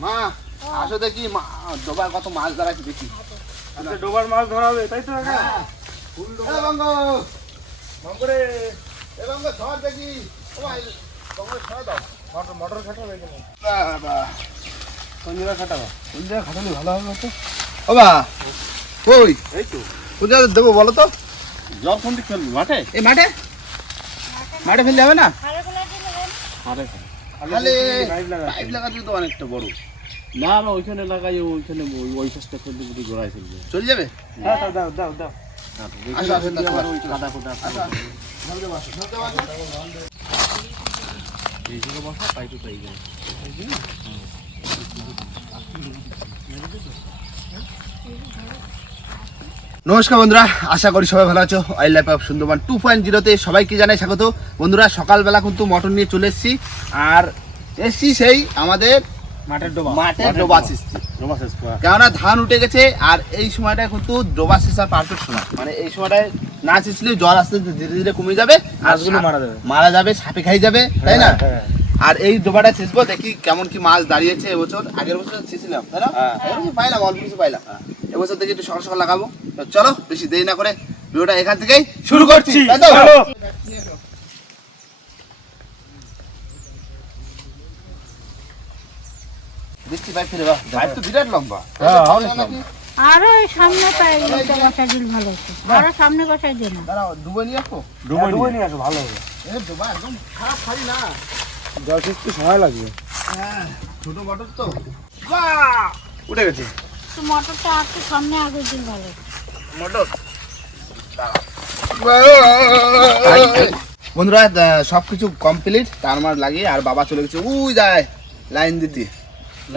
মা আসো দেখি মা ডোবার কত মাছ ধরাচ্ছি দেখি। আচ্ছা ডোবার মাছ ধরা হবে তাই তো? কাকা এ বঙ্গ মামরে এ বঙ্গ ধর দেখি। ও ভাই বঙ্গ ছড়া দাও। মোটর মোটর খাটাবে কেন বাবা কোন খাটাবো। কোন খাটালে ভালো হবে তো ও বা কই? এই তো। কোথায় দেবো বলো তো। জল কোন দিক মাঠে? এই মাঠে? মাঠে ফেললে হবে না? মাঠে তাহলে পাইপ লাগা পাইপ লাগাতে তো অনেকটা বড়। না না ওইখানে লাগাই ওইখানে ওই ওই কাজটা গোড়ায় ফেলবে। চলে যাবে? হ্যাঁ। দাও দাও দাও বসো পাইপে যায় নমস্কার বন্ধুরা আশা করি সবাই ভালো আছো। Wildlife of Sundarban two point জিরোতে সবাইকে জানাই স্বাগত। বন্ধুরা সকালবেলা কিন্তু মটন নিয়ে চলে এসেছি। আর এসছি সেই আমাদের মাঠের ডোবা। মাঠের ডোবা শেষ করা কেননা ধান উঠে গেছে আর এই সময়টা কিন্তু ডোবা শেষার পারফেক্ট সময় মানে এই সময়টায় না শেষলে জল আস্তে আস্তে ধীরে ধীরে কমে যাবে আর মাছগুলো মারা যাবে। মারা যাবে সাপে খাই যাবে তাই না? হ্যাঁ, আর এই ডোবাটা শেষবো দেখি কেমন কি মাছ দাঁড়িয়েছে এবছর। আগের বছর শেষছিলাম তাই না? হ্যাঁ। পাইলাম অল্প কিছু পাইলাম। এবছর দেখি একটু সকাল সকাল লাগাবো। তো চলো বেশি দেরি না করে ভিডিওটা এখান থেকেই শুরু করছি। তাই তো? চলো। দেখছি পাইপ ফেলে বা পাইপ তো বিরাট লম্বা। অনেক নাকি? আরও সামনে পাই বসাই দিল ভালো হতো। আরও সামনে বসাই দিল দাঁড়াও ডুবে নিয়ে আসব ডুবো ডুবো নিয়ে আসো ভালো হবে। এ ডোবা একদম খারাপ খালি না। জল সময় লাগবে। হ্যাঁ ছোট মোটর তো। বাহ! উঠে গেছে। তো মোটরটা আর সামনে আগে দিল ভালো। মোটর? বন্ধুরা সব কিছু কমপ্লিট তার মার লাগিয়ে আর বাবা চলে গেছে। উই যায় লাইন দিতে।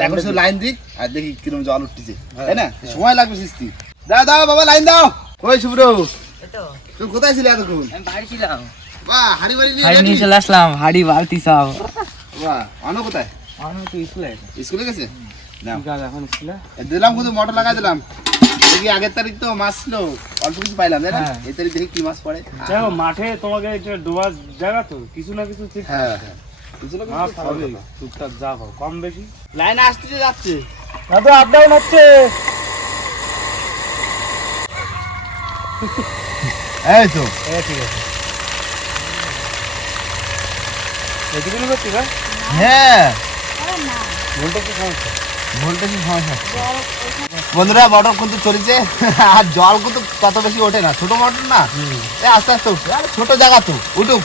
এখন শুধু লাইন দিক আর দেখি কিরম জল উঠতেছে। তাই না? সময় লাগবে সিস্তি দাও দাও বাবা লাইন দাও। কই শুভ্র তুমি কোথায় ছিলে এতক্ষণ? আমি বাড়ি ছিলাম। বাহ হাড়ি বাড়ি নিয়ে? চলে আসলাম হাড়ি বালতি সব। বাহ অন্য কোথায়? স্কুলে গেছে? দিলাম কিন্তু মোটর লাগাই দিলাম। দেখি আগের তারিখ তো মাছ ছিল অল্প কিছু পাইলাম তাই না? হ্যাঁ। এই তারিখ দেখি কি মাছ পড়ে। দেখো মাঠে তোমাকে এটা ডোবার জায়গা তো কিছু না কিছু ঠিক হ্যাঁ। কিছু না মাছ হবে টুকটাক যা হোক কম বেশি। লাইন আসতেছে যাচ্ছে। দাদু আপ ডাউন হচ্ছে। এই তো। এ ঠিক আছে। এদিকে করছি হ্যাঁ। বন্ধুরা মোটর কিন্তু চলেছে আর জল কিন্তু তত বেশি ওঠে না। ছোট মোটর না। এ, আস্তে আস্তে ছোট জায়গা তো। উঠুক।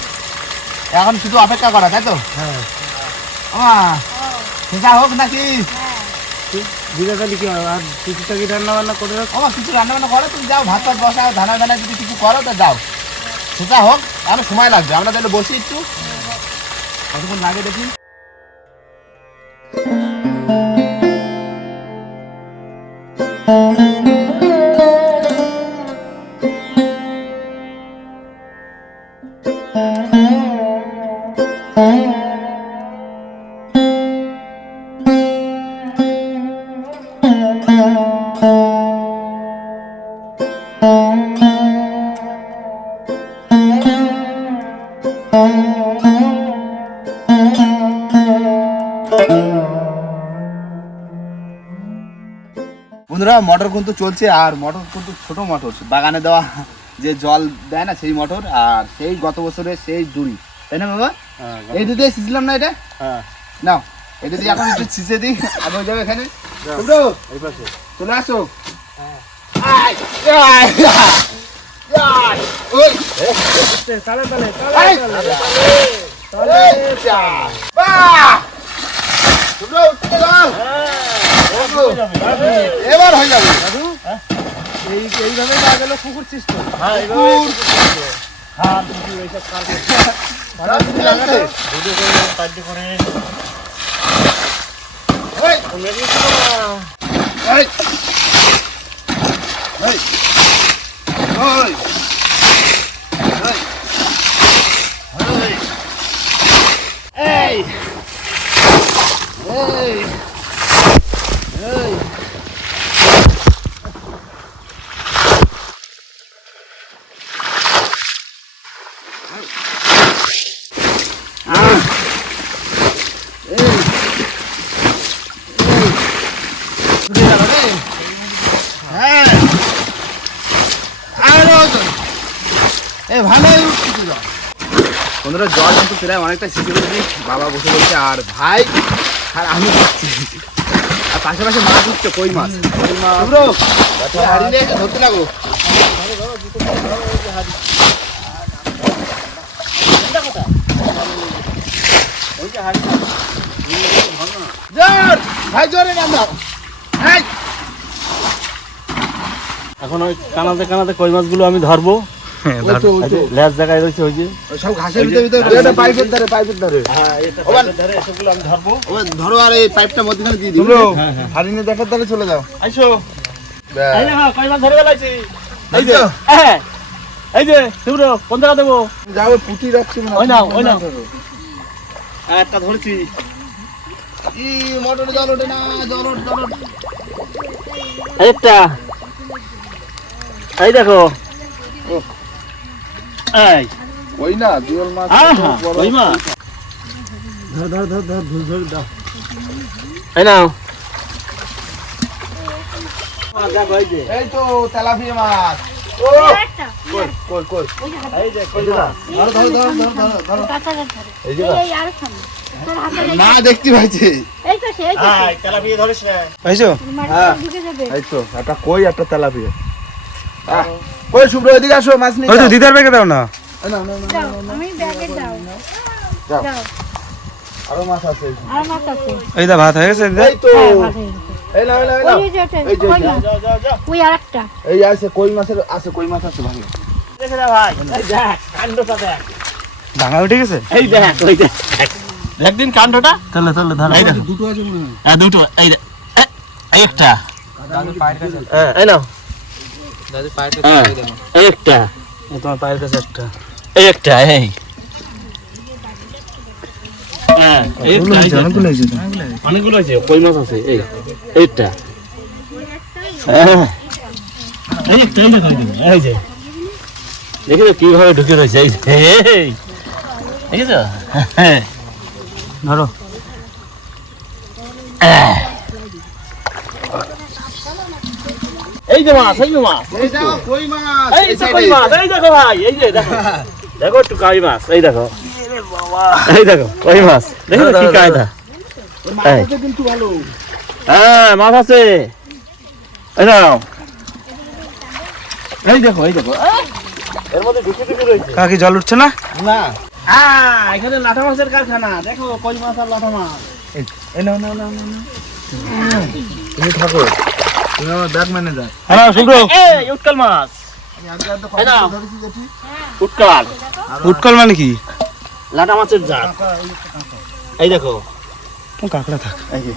এখন শুধু অপেক্ষা করা, তাই তো? হ্যাঁ সেটা হোক নাকি? করে কিছু করো যাও, ভাত ধানা যদি কিছু করো, তা সেটা হোক সময় লাগবে। আমরা তাহলে বসি একটু। কতক্ষণ লাগে দেখি? বন্ধুরা মোটর কিন্তু চলছে আর মোটর কিন্তু ছোট মোটর বাগানে দেওয়া যে জল দেয় না সেই মোটর আর সেই গত বছরের সেই জুড়ি। তাই না বাবা? হ্যাঁ এই দিতে শিখলাম না এটা? হ্যাঁ। নাও এটা দিয়ে এখন একটু ছিঁচে দিই। আগে হয়ে যাবে এখানে। চলে আসো। আয়, আয়, এবার হয়ে যাবে। এই এইভাবে না গেলে হ্যাঁ কুকুর, এইসব কিছু লাগছে। ভিডিও করে কার্য করে এই, তোমরা কি করো না? এই, এই, ওই, এই, এই, এই, এই। আহ, এই, এই, বন্ধুরা প্রায় অনেকটা শেষে করেছি বাবা বসে বলছে আর ভাই আর আমি আর পাশে পাশে মাছ উঠছে কই মাছ কই মাছ ধরতে লাগো এখন ওই কানাতে কানাতে কই মাছগুলো আমি ধরবো যে ল্যাজ জায়গায় রয়েছে ওই যে। সব ঘাসের ভিতরে ভিতরে এটা পাইপের ধারে পাইপের ধারে। হ্যাঁ এটা পাইপের ধারে এসবগুলো আমি ধরবো। ও ধরো আর এই পাইপটা মধ্যখানে দিয়ে দিও তোমরাও? হ্যাঁ, হ্যাঁ। হাড়ি দেখার ধারে চলে যাও। আইসো। এই মাছ ধরে গেলাইছি এই যে হ্যাঁ এই যে শুভ্র কোন জায়গা দেবো? যাও পুটি রাখছি না ওই নাও, ওই নাও। একটা ধরেছি। ই মোটরে জল ওঠে না জল ওঠ জল ওঠ। একটা এই দেখো এই ওই না জুয়েল মাছ আহা ওই মা ধর ধর ধর ধর ধর ধর দাও এই নাও এই তো তেলাপিয়া মাছ কই কই কই ওই যে হাতে- এই যে কই মাছ ধরো ধরো। এই না দেখতে পাইছে তো তো। হ্যাঁ হ্যাঁ। তো একটা কই একটা তেলাপিয়া কই শুভ্র এদিকে আসো মাছ নিয়ে ওই তো দিদার ব্যাগে দাও না? দাও, নাও, নাও। আমি ব্যাগে দাও। দাও। দাও, আরও মাছ আছে। আর মাছ আছে। এই দা ভাত হয়ে গেছে দিদা? এই তো। হ্যাঁ। এই এই নাও, এই ওই যে এই যে, ওই আরেকটা। এই আছে কই মাছের আছে কই মাছ আছে ভালো। দেখে না ভাই। এই দেখ কাণ্ডটা দেখ। ভাঙা উঠে গেছে? এই দেখ ওই দেখ। একদিন কাণ্ডটা? তাহলে তাহলে ধারা এই দুটো আছে মনে হয়। হ্যাঁ দুটো। এই দেখ। এই একটা। হ্যাঁ, এই নাও। হ্যাঁ, এই একটা। তোমার পায়ের কাছে একটা। একটা এই। এই একটা, এই যে। অনেকগুলো তো। আছে কই মাছ আছে? এই এইটা। এই একটা এই দেখো, দেখো, দেখেছ কীভাবে ঢুকে রয়েছে এই এই। হ্যাঁ। ধরো। এই যে মাছ এই যে মাছ। এই দেখো কই মাছ? এই যে কই মাছ এই দেখো ভাই এই যে দেখো। দেখো একটু কই মাছ এই দেখো। এই দেখো কই মাছ? দেখো কি কায়দা। কিন্তু ভালো হ্যাঁ মাছ আছে। এই নাও। এই দেখো এই দেখো। এর মধ্যে ঢুকে ঢুকে রয়েছে। কাকি জল উঠছে না? না। আহ, এখানে লাঠা মাছের কারখানা। দেখো কই মাছ আর লাঠা মাছ। এই নাও নাও নাও নাও, নাও। তুমি আমার ব্যাগ হ্যাঁ এই উৎকাল মাছ। আমি ধরেছি উৎকাল। উৎকল মানে কি? লাঠা মাছের জাত। এই দেখো। ও কাকড়া থাক। এই যে।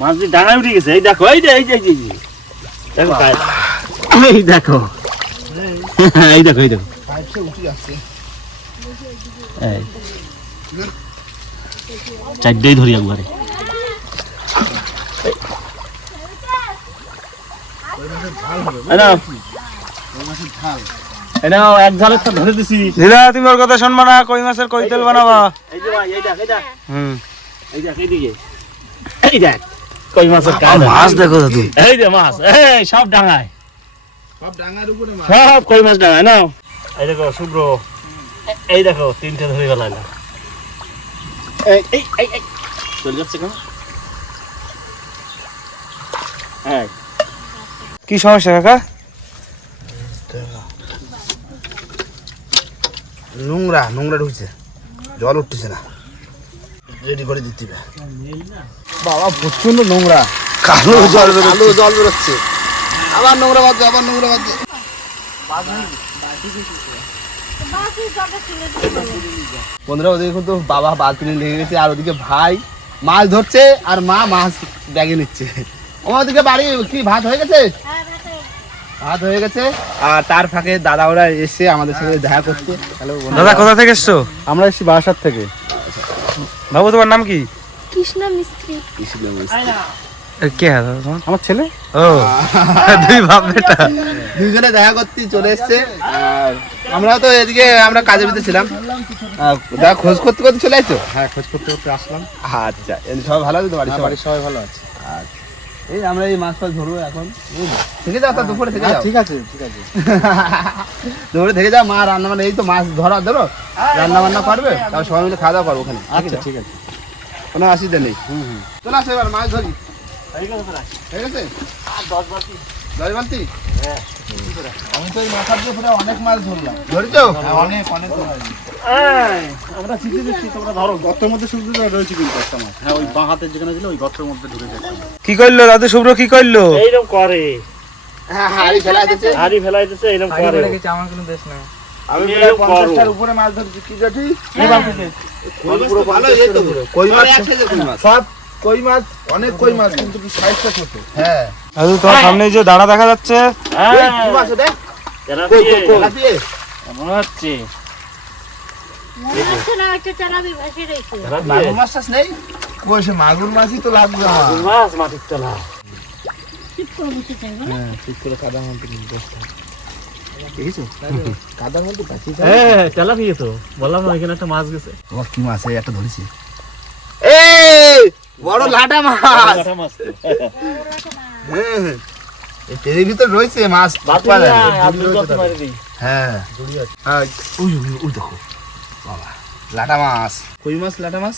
মাছ দিয়ে ডাঙায় উঠে গেছে। এই দেখো এই যে এই যে এই যে, এই। দেখো। এই দেখো। এই। দেখো এই দেখো। পাইপে উঠে যাচ্ছে এই। চারটেই ধরি একবারে এই নাও। এই নাও, এক ঝালের তো ধরে দিছি দিদা তুমি ওর কথা শুনবা না কই মাছের কই তেল বানাবা? এই যে ভাই এই দেখ এই দেখ। হুম। এই দেখ এইদিকে। এই দেখ কই মাছের কায়দা মাছ দেখো দাদু এই যে মাছ এই সব ডাঙায়। সব কই মাছ ডাঙায় নাও। এই দেখো শুভ্র। এই দেখো তিনটে ধরে গেল এই এই এই এই। চলে যাচ্ছে কেন? হ্যাঁ কি সমস্যা কাকা? নোংরা নোংরা ঢুকছে। জল উঠতেছে না। রেডি করে দিতে বাবা প্রচণ্ড নোংরা। কালো জল কালো জল বেরোচ্ছে। আবার নোংরা বাজছে আবার নোংরা ছেড়ে বন্ধুরা ওদিকে কিন্তু বাবা বালতি লেগে গেছে আর ওদিকে ভাই মাছ ধরছে আর মা মাছ ব্যাগে নিচ্ছে। আমার ওদিকে বাড়ি কি ভাত হয়ে গেছে? ভাতে। ভাত হয়ে গেছে। আর তার ফাঁকে দাদা ওরা এসে আমাদের সাথে দেখা করতে দাদা কোথা থেকে এসছো? আমরা এসেছি বারাসাত থেকে। বাবু তোমার নাম কি? কৃষ্ণা মিস্ত্রি। এ, কে হ্যাঁ দাদা তোমার? আমার ছেলে? ও দুই বাপ বেটা। দুজনে দেখা করতে চলে এসছে। আর আমরা তো এদিকে আমরা কাজের ভিতরে ছিলাম। খোঁজ করতে করতে চলে আসছো হ্যাঁ খোঁজ করতে করতে আসলাম। আচ্ছা সবাই ভালো আছে তো বাড়ির সবাই সবাই ভালো আছে। এই আমরা এই মাছ ফাছ ধরবো এখন। থেকে যাও তা দুপুরে থেকে যাও। ঠিক আছে ঠিক আছে। দুপুরে থেকে যাও মা রান্না বান্না এই তো মাছ ধরা ধরো। রান্না বান্না করবে তারপর সবাই মিলে খাওয়া দাওয়া করব ওখানে। আচ্ছা ঠিক আছে? কোনো অসুবিধা নেই। চলে আসো এবার মাছ ধরি। ঠিক আছে দশ বালতি। আমি তো এই মাথার দিয়ে পুরো অনেক মাছ ধরলাম ধরেছো? অনেক অনেক আমরা শিখে দিচ্ছি তোমরা ধরো। গর্তের মধ্যে শুধু রয়েছে কিন্তু একটা মাছ। হ্যাঁ ওই বাঁ হাতে যেখানে ছিল ওই গর্তের মধ্যে ঢুকে গেছে। কি করল দাদু শুভ্র কি করল? এইরকম করে। হ্যাঁ হাড়ি ফেলা দিচ্ছে। হাড়ি ফেলাই দিচ্ছে এরকম করে। আমার কোনো দেশ নাই। আমি প্রায় পঞ্চাশটার উপরে মাছ ধরছি কি জাতি পুরো ভালো এই তো কই মাছ? সব কই মাছ অনেক কই মাছ কিন্তু কি সাইজটা ছোট। হ্যাঁ। দাদু তোমার সামনে যে দাঁড়া দেখা যাচ্ছে? মনে হচ্ছে। মাগুর মাছ নেই? মাগুর মাছই তো লাগবে। মাছ মাটির তলা। ঠিক করে বসে থাকবে না? হ্যাঁ বললাম এখানে একটা মাছ গেছে। কি মাছ? এই একটা ধরেছি। বড় লাটা মাছ। হ্যাঁ ভিতর রয়েছে মাছ পাওয়া যায়। হ্যাঁ। হ্যাঁ, ওই ওই ওই দেখো। বাবা লাটা মাছ। কই মাছ লাটা মাছ?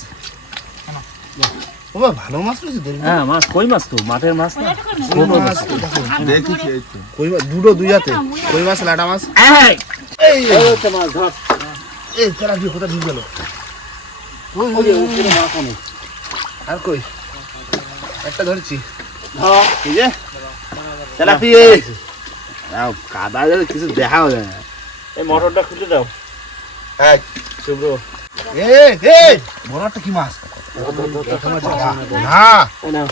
ও বাবা, ভালো মাছ রয়েছে হ্যাঁ মাছ। কই মাছ তো? মাঠের মাছ না? কই মাছ? কই মাছ? দুটো দুই হাতে। কই মাছ লাটা মাছ? এই, মাছ ধর। এই তেরা দিয়ে ঢুকে গেল? আর কই? একটা ধরেছি। ধর এই যে। তেলাপিয়ে আও কাদা যাবে কিছু দেখাও যায় না। এই মটরটা খুলে দাও। এই শুভ্র। এই এই বড় কি মাছ? না।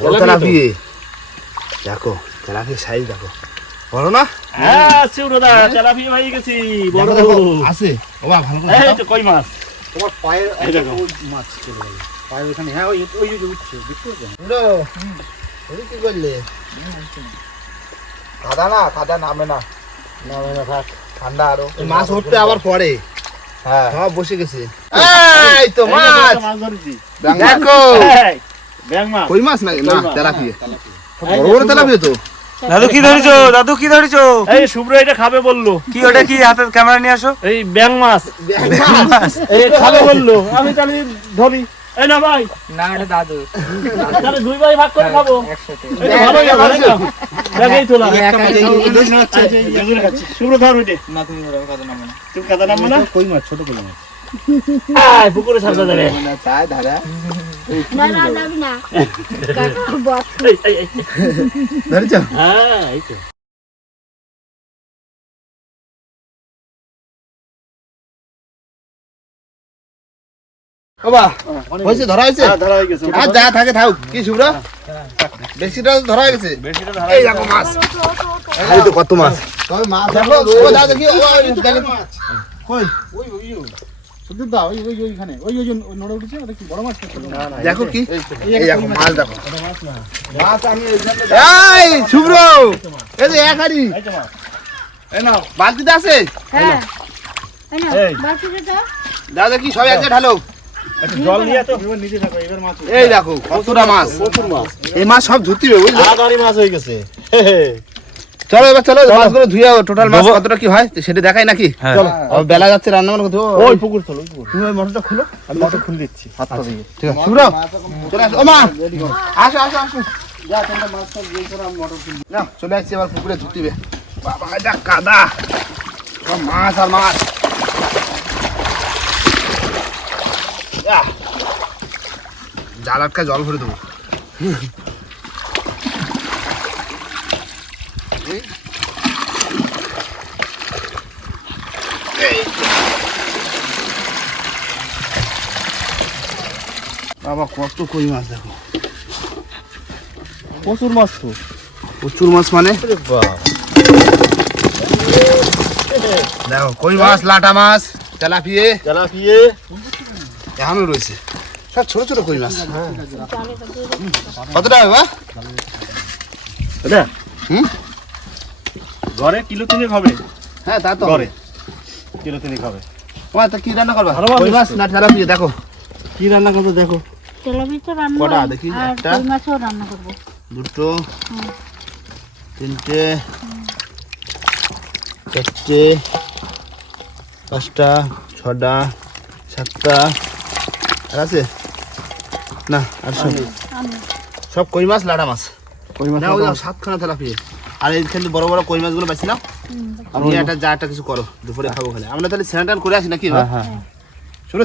বড় তেলাপিয়ে দেখো তেলাপিয়ে সাইজ দেখো। বড় না? হ্যাঁ শুভ্র দা তেলাপিয়া ভাই গেছি বড় দেখো দেখো আছে। ও বাবা ভালো করে এই দেখো। তো কই মাছ? তোমার পায়ের মাছ চলে গেল। পায়ের ওখানে হ্যাঁ ওই ওই যে উঠছে দেখতে পাচ্ছেন বুড়ো ওই কি করলে কাদা না কাদা নামে না নামে না থাক ঠান্ডা আরও মাছ উঠতে আবার পরে হ্যাঁ সব বসে গেছে এই তো এই মাছ দেখো, মাছ ধরেছি দেখো এই, ব্যাং মাছ কই মাছ নাকি না কই বড় বড় তেলাপিয়ে তো দাদু কি ধরেছো দাদু কি ধরেছো এই শুভ্র এটা খাবে বলল কি ওটা কি হাতে ক্যামেরা নিয়ে আসো এই ব্যাং মাছ এই খাবে বলল আমি তাহলে ধরি এই না ভাই না এটা দাদু তাহলে দুই ভাই ভাগ করে খাব একসাথে এই ভালোই গেল, এই নাও। দেখ, এই তোলা। এগুলো খাচ্ছি। শুভ্র ধর ওইটে। না তুমি ধরো কথা না তুমি কাদা নামবে না? কই মাছ ছোট কই মাছ আয়, পুকুরে ছাড়তে দেবে। চায় ধারা না না যাবি না বস এই, এই, এই। ধরেছ হ্যাঁ, এই তো। বাবা হয়েছে ধরা হয়েছে? হ্যাঁ, ধরা হয়ে গেছে। আর যা থাকে থাক কি শুভ্র? বেশিটা তো ধরা হয়ে গেছে? বেশিটা ধরা এই দেখো মাছ। তো কত মাছ? দেখো ও দা দেখি ও দেখো। কই ওই ওই ওই। দা ওই ওই ওইখানে। ওই ওই নড়ে উঠেছে ওটা কি বড় মাছ না দেখো কি? এই এই দেখো মাছ দেখো। মাছ না। মাছ আমি এই শুভ্র! এই যে এক হাড়ি। এই তো মাছ। এই নাও বালতিতে আছে? হ্যাঁ। এই না বালতিতে দাও। দাও দেখি সব এক ঢালো। এই দেখো কতটা মাছ। এই মাছ সব বুঝলে? মাছ হয়ে গেছে। চলো এবার চলো মাছগুলো ধুয়ে টোটাল মাছ কতটা কি হয় সেটা দেখাই নাকি? হ্যাঁ। চলো বেলা যাচ্ছে রান্না বান্না করতে ওই পুকুর চলো তুমি ওই মোটরটা খুলো আমি মোটর খুলে দিচ্ছি। হাতটা দিয়ে। ঠিক আছে। শুভ্র চলে আসো। মা! আসো আসো আসো। যা তোমরা মাছ সব দিয়ে করো মোটর খুলে না চলে আসছি এবার পুকুরে ধুতিবে বাবা এটা কাদা। মাছ আর মাছ আহ! জাল আটকা জল ভরে দেবো। বাবা কত কই মাছ দেখো। প্রচুর মাছ তো। প্রচুর মাছ মানে? দেখো কই মাছ লাটা মাছ? তেলাপিয়ে? তেলাপিয়ে। এখনও রয়েছে। সব ছোট ছোট কই মাছ? কতটা হবে বা? হুম? ঘরে কিলো তিনেক হবে। হ্যাঁ তা তো ঘরে। কিলো তিনেক হবে। তোমার তা কি রান্না করবা? মাছ কই মাছ না তেলাপিয়ে দেখো। কি রান্না করতে দেখো। তেলাপি তো রান্না কটা? দেখি, একটা। কই মাছও রান্না করব। দুটো তিনটে চারটে পাঁচটা ছটা সাতটা আর আছে? না আর সব সব কই মাছ লাড়া মাছ? কই মাছ না ওই সাতখানা তেলাপিয়া। আর এইখানে বড় বড় কই মাছগুলো পাচ্ছি না? হুম, নিয়ে একটা যা একটা কিছু করো দুপুরে খাব খালি। আমরা তাহলে স্নান করে আসি নাকি? হ্যাঁ হ্যাঁ।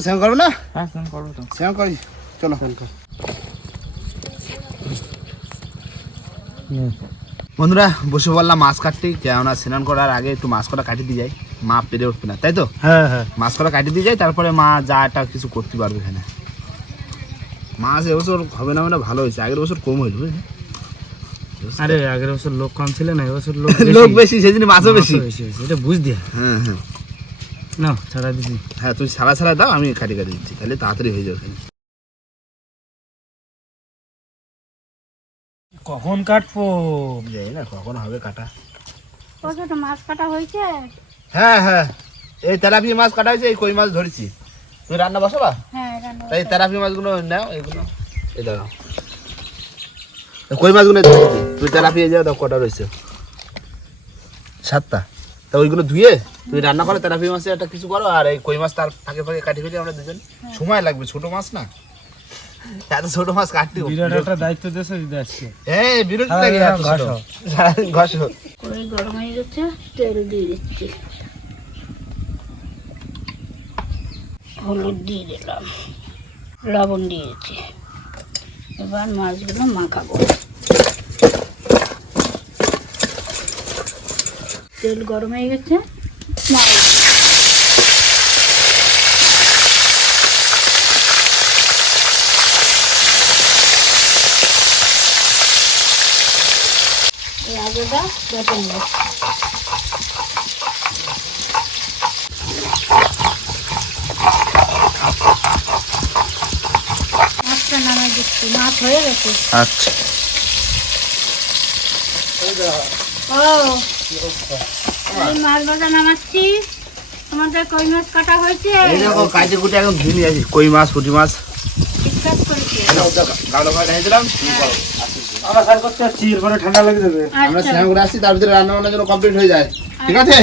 স্নান করব না? হ্যাঁ করব তো। স্নান করি চলো। বন্ধুরা বসে বললাম মাছ কাটতে। কেননা স্নান করার আগে একটু মাছ কটা কাটি দিয়ে যাই। মা পেরে উঠবে না তাই তো? হ্যাঁ হ্যাঁ। মাছ কটা কাটি দিয়ে যাই তারপরে মা যা একটা কিছু করতে পারবে এখানে। মাছ এবছর হবে না মানে ভালো হয়েছে। আগের বছর কম হইল বুঝলি? আরে আগের বছর লোক কম ছিল না এবছর লোক লোক বেশি। সেদিন মাছও বেশি। বেশি হয়েছে এটা বুঝ দিয়া। হ্যাঁ হ্যাঁ। না ছাড়া দিছি হ্যাঁ তুমি সারা সারা দাও আমি কাটি কাটি দিচ্ছি তাহলে তাড়াতাড়ি হয়ে যাবে। কখন কাটবো? যাই না কখন হবে কাটা। ওকে তো মাছ কাটা হয়েছে? হ্যাঁ হ্যাঁ। এই তেলাপিয়া মাছ কাটা হয়েছে এই কই মাছ ধরেছি। তুমি রান্না বসাবা? হ্যাঁ। তাই তেলাপিয়া মাছগুলো নাও এগুলো এই দাও। কই মাছগুলো তুমি তেলাপিয়া যাও দাও কটা রয়েছে? সাতটা। তা ওইগুলো ধুয়ে তুমি রান্না করো তেলাপিয়া মাছে একটা কিছু করো আর এই কই মাছ তার ফাঁকে ফাঁকে কাটি ফেলি আমরা দুজন। সময় লাগবে ছোট মাছ না। এত ছোট মাছ কাটতে বিরাট একটা দায়িত্ব দিয়েছে দিদি আজকে। হ্যাঁ বিরক্তি সারাদিন লাগে। ঘষো। ঘষো। কই গরম হয়ে গেছে তেল দিয়ে দিচ্ছি। হলুদ দিয়ে দিলাম। লবণ দিয়ে দিচ্ছি। এবার মাছগুলো মাখাবো। তেল গরম হয়ে গেছে। আগেটা বেটে নেব মাছটা নামাই দিচ্ছি মাছ হয়ে গেছে। আচ্ছা। ও এই মাছ ভাজা নামাচ্ছি। তোমাদের কই মাছ কাটা হয়েছে? এই দেখো কাজে কুটে একদম ঘিনি আছে কই মাছ পুঁটি মাছ? করো। আমরা স্নান করতে যাচ্ছি এরপরে ঠান্ডা লেগে যাবে। আমরা আচ্ছা স্নান করে আসছি তার ভিতরে রান্না বান্নার জন্য কমপ্লিট হয়ে যায়। ঠিক আছে?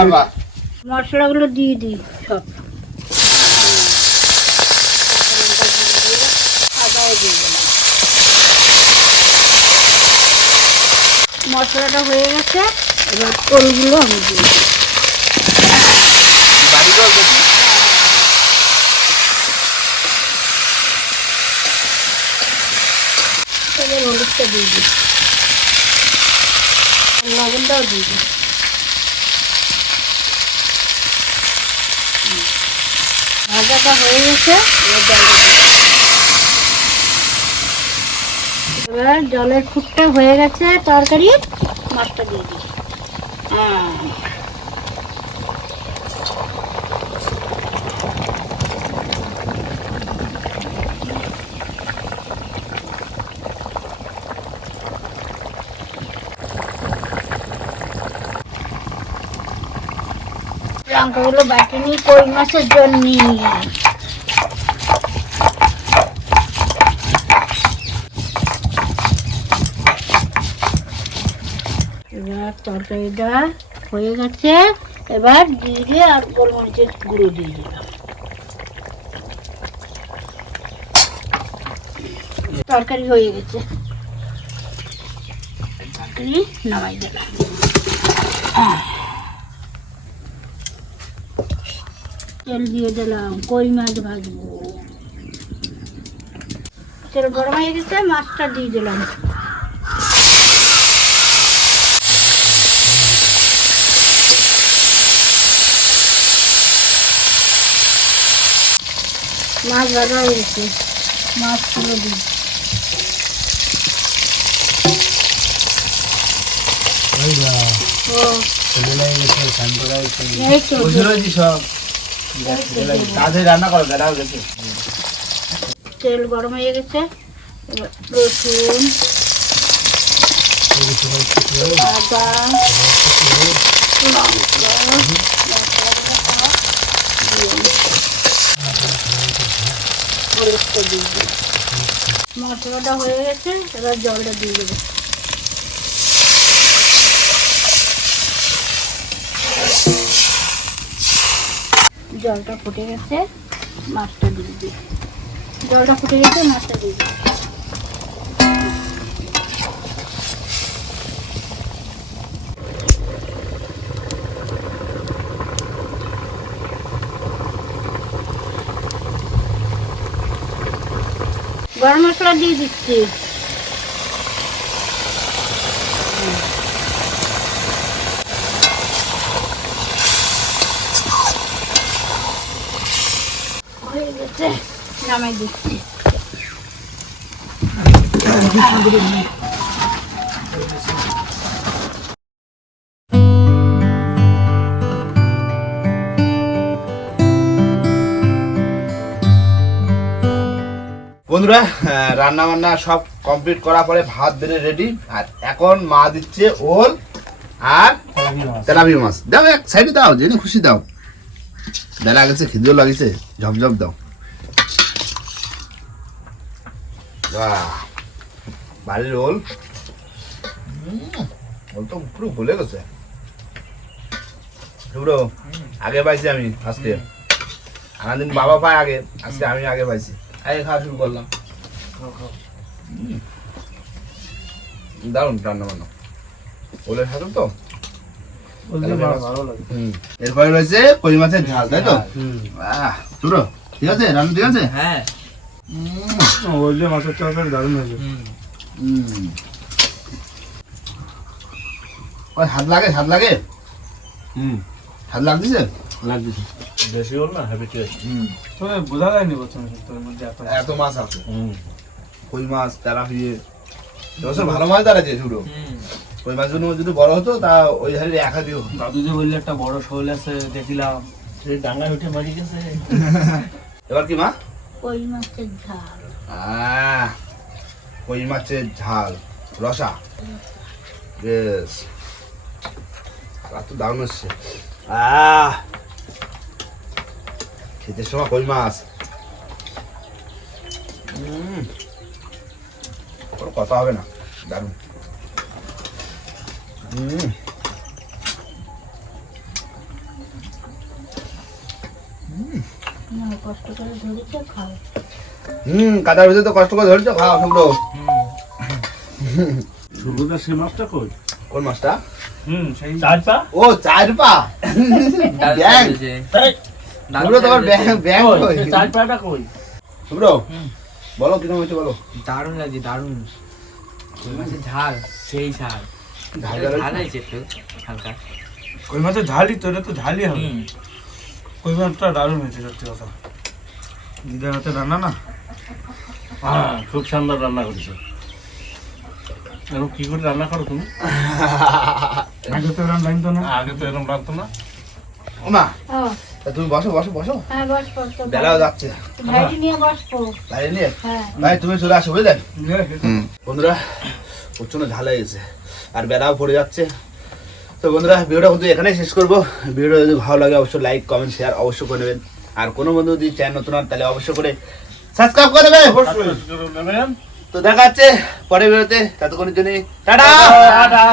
বাবা। মশলাগুলো দিয়ে দিই সব আদায় দিয়ে দিলাম। মশলাটা হয়ে গেছে। এবার কোলগুলো আমি দিই। লবণটাও দিয়ে দিই। ভাজাটা হয়ে গেছে। এবার জল এবার জলের ফুটটা হয়ে গেছে তরকারি মাছটা দিয়ে দিই। লঙ্কাগুলো বাটিনি কই মাছের জন্য এবার তরকারিটা হয়ে গেছে। এবার জিরে আর গোলমরিচের গুঁড়ো দিয়ে দিলাম। তরকারি হয়ে গেছে। তরকারি নামাই দিলাম। তেল দিয়ে দিলাম, কই মাছ ভাজবো? তেল গরম হয়ে গেছে, মাছটা দিয়ে দিলাম। মাছ ভাজা হয়ে গেছে মাছ তুলে দিই তেল গরম হয়ে গেছে। রসুন। আদা। লঙ্কা হলুদটা দিয়ে দেবো মশলাটা হয়ে গেছে, এবার জলটা দিয়ে দেবো। জলটা ফুটে গেছে, মাছটা দিয়ে দিই। জলটা ফুটে গেছে, মাছটা দিয়ে দিই। গরম মশলা দিয়ে দিচ্ছি। হয়ে গেছে নামাই দিচ্ছি। বন্ধুরা রান্না বান্না সব কমপ্লিট করার পরে ভাত বেড়ে রেডি আর এখন মা দিচ্ছে ওল আর তেলাপি মাছ। দাও এক সাইডে দাও জেনে খুশি দাও। বেলা গেছে খিদেও লাগিছে ঝপঝপ দাও। বাড়ির ওল। ওল তো পুরো গলে গেছে। আগে পাইছি আমি আজকে। দিন বাবা পায় আগে আজকে আমি আগে পাইছি। আগে খাওয়া শুরু করলাম। দারুণ রান্না বান্না। ওলের সাথে তো। এরপরে রয়েছে কই মাছের ঝাল তাই তো? আহ, ঠিক আছে? রান্না ঠিক আছে? হ্যাঁ। ওই যে মাছের তরকারি দারুণ হয়েছে হুম। ওই হাত লাগে হাত লাগে? হুম। হাত লাগতেছে? লাগছে বেশি হল না তবে বোঝা যায়নি প্রথমে তোর মধ্যে এত এত মাছ আছে। হুম। কই মাছ তেলাপিয়ে। এবছর ভালো মাছ দাঁড়াচ্ছে শুরু মাছগুলো যদি বড় হতো তা ওই হারে একা দিও দাদু যে বললে একটা বড় শোল আছে দেখিলাম। সেই ডাঙ্গায় উঠে মারি গেছে। এবার কি মা? কই মাছের ঝাল। আহ, কই মাছের ঝাল। রসা। বেশ। আর তো দারুণ হচ্ছে। আহ। খেতে সময় কই মাছ? কোনো কথা হবে না দারুণ। উম, না কষ্ট করে ধরেছে খাও। হুম কাদার ভিতরে তো কষ্ট করে ধরেছো খাও শুকনো শুরুটা সে মাছটা কই? কোন মাছটা? হুম সেই চার পা? ও চার পা। ব্যাং বলো কীরকম হয়েছে বলো? দারুণ লাগছে দারুণ। মাছের ঝাল? সেই ঝাল। ঝাল হয়েছে? একটু হালকা। কই মাছের ঝালই তো এটা তো ঝালই হবে। কই মাছটা দারুণ হয়েছে সত্যি কথা। দিদার হাতে রান্না না? হ্যাঁ খুব সুন্দর রান্না করেছে। এরকম কি করে রান্না করো তুমি? আগে তো এরকম জানতো না। আগে তো এরকম রাখতো না। ও। মা তুমি বসো বসো বসো। হ্যাঁ বেলাও যাচ্ছে। ভাইটি নিয়ে হ্যাঁ। ভাই তুমি চলে আসো বুঝলেন নে, বন্ধুরা প্রচণ্ড ঝাল গেছে আর বেলাও পড়ে যাচ্ছে। তো বন্ধুরা ভিডিওটা কিন্তু এখানেই শেষ করব। ভিডিও যদি ভালো লাগে অবশ্যই লাইক কমেন্ট শেয়ার অবশ্যই করে নেবেন। আর কোনো বন্ধু যদি চ্যানেল নতুন হন তাহলে অবশ্যই করে সাবস্ক্রাইব করে দেবেন। তো দেখা যাচ্ছে পরের ভিডিওতে। ততক্ষণের জন্য টাটা! টাটা!